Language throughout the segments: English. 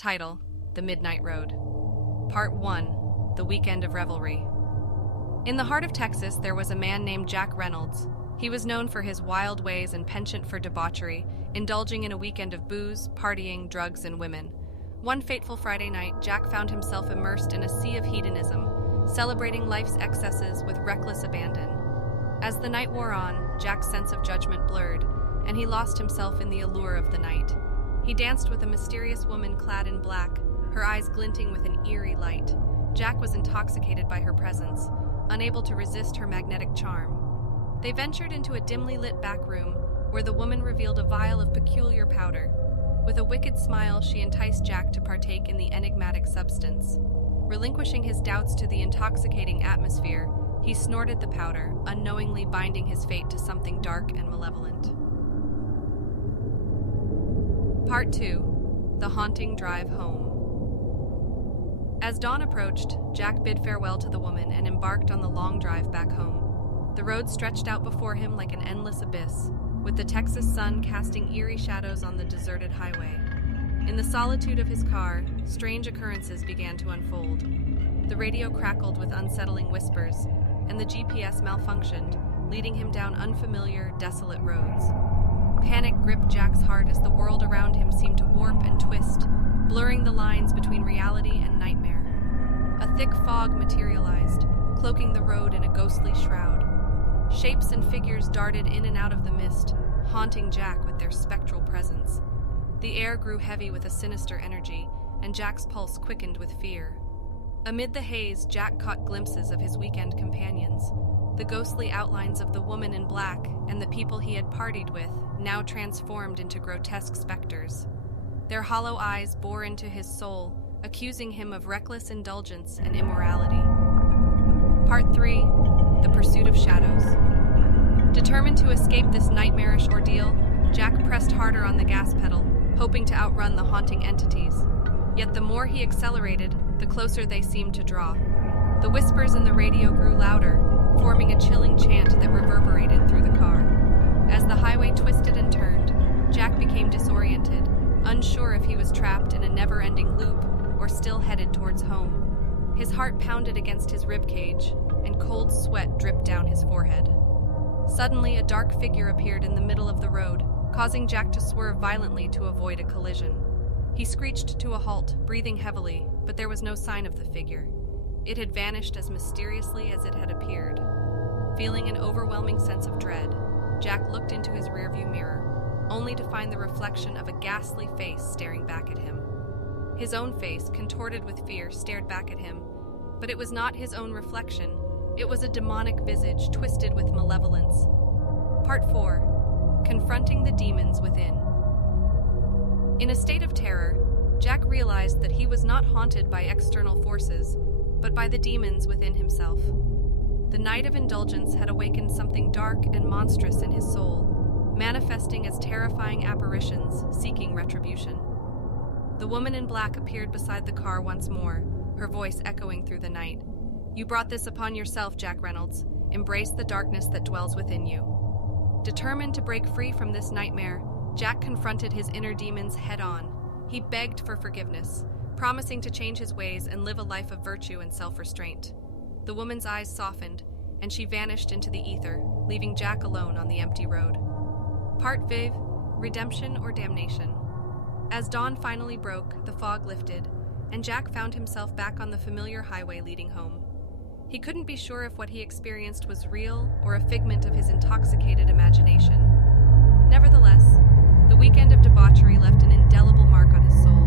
Title: The Midnight Road. Part 1: The Weekend of Revelry. In the heart of Texas, there was a man named Jack Reynolds. He was known for his wild ways and penchant for debauchery, indulging in a weekend of booze, partying, drugs, and women. One fateful Friday night, Jack found himself immersed in a sea of hedonism, celebrating life's excesses with reckless abandon. As the night wore on, Jack's sense of judgment blurred, and he lost himself in the allure of the night. He danced with a mysterious woman clad in black, her eyes glinting with an eerie light. Jack was intoxicated by her presence, unable to resist her magnetic charm. They ventured into a dimly lit back room, where the woman revealed a vial of peculiar powder. With a wicked smile, she enticed Jack to partake in the enigmatic substance. Relinquishing his doubts to the intoxicating atmosphere, he snorted the powder, unknowingly binding his fate to something dark and malevolent. Part 2: The Haunting Drive Home. As dawn approached, Jack bid farewell to the woman and embarked on the long drive back home. The road stretched out before him like an endless abyss, with the Texas sun casting eerie shadows on the deserted highway. In the solitude of his car, strange occurrences began to unfold. The radio crackled with unsettling whispers, and the GPS malfunctioned, leading him down unfamiliar, desolate roads. Panic gripped Jack's heart as the world around him seemed to warp and twist, blurring the lines between reality and nightmare. A thick fog materialized, cloaking the road in a ghostly shroud. Shapes and figures darted in and out of the mist, haunting Jack with their spectral presence. The air grew heavy with a sinister energy, and Jack's pulse quickened with fear. Amid the haze, Jack caught glimpses of his weekend companions. The ghostly outlines of the woman in black and the people he had partied with, now transformed into grotesque specters. Their hollow eyes bore into his soul, accusing him of reckless indulgence and immorality. Part 3: The Pursuit of Shadows. Determined to escape this nightmarish ordeal, Jack pressed harder on the gas pedal, hoping to outrun the haunting entities. Yet the more he accelerated, the closer they seemed to draw. The whispers in the radio grew louder, forming a chilling chant that reverberated through the car. As the highway twisted and turned, Jack became disoriented, unsure if he was trapped in a never-ending loop or still headed towards home. His heart pounded against his ribcage, and cold sweat dripped down his forehead. Suddenly, a dark figure appeared in the middle of the road, causing Jack to swerve violently to avoid a collision. He screeched to a halt, breathing heavily, but there was no sign of the figure. It had vanished as mysteriously as it had appeared. Feeling an overwhelming sense of dread, Jack looked into his rearview mirror, only to find the reflection of a ghastly face staring back at him. His own face, contorted with fear, stared back at him, but it was not his own reflection. It was a demonic visage twisted with malevolence. Part 4: Confronting the Demons Within. In a state of terror, Jack realized that he was not haunted by external forces, but by the demons within himself. The night of indulgence had awakened something dark and monstrous in his soul, manifesting as terrifying apparitions seeking retribution. The woman in black appeared beside the car once more, her voice echoing through the night. "You brought this upon yourself, Jack Reynolds. Embrace the darkness that dwells within you." Determined to break free from this nightmare, Jack confronted his inner demons head-on. He begged for forgiveness, promising to change his ways and live a life of virtue and self-restraint. The woman's eyes softened, and she vanished into the ether, leaving Jack alone on the empty road. Part 5: Redemption or Damnation. As dawn finally broke, the fog lifted, and Jack found himself back on the familiar highway leading home. He couldn't be sure if what he experienced was real or a figment of his intoxicated imagination. Nevertheless, the weekend of debauchery left an indelible mark on his soul.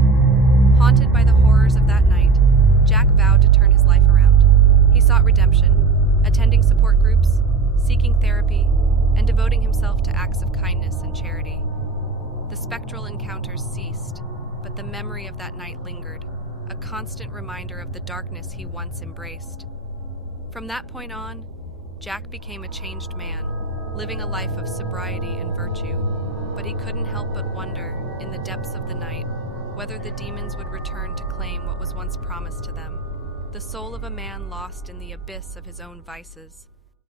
Haunted by the horrors of that night, Jack vowed to turn his life around. He sought redemption, attending support groups, seeking therapy, and devoting himself to acts of kindness and charity. The spectral encounters ceased, but the memory of that night lingered, a constant reminder of the darkness he once embraced. From that point on, Jack became a changed man, living a life of sobriety and virtue. But he couldn't help but wonder, in the depths of the night, whether the demons would return to claim what was once promised to them, the soul of a man lost in the abyss of his own vices.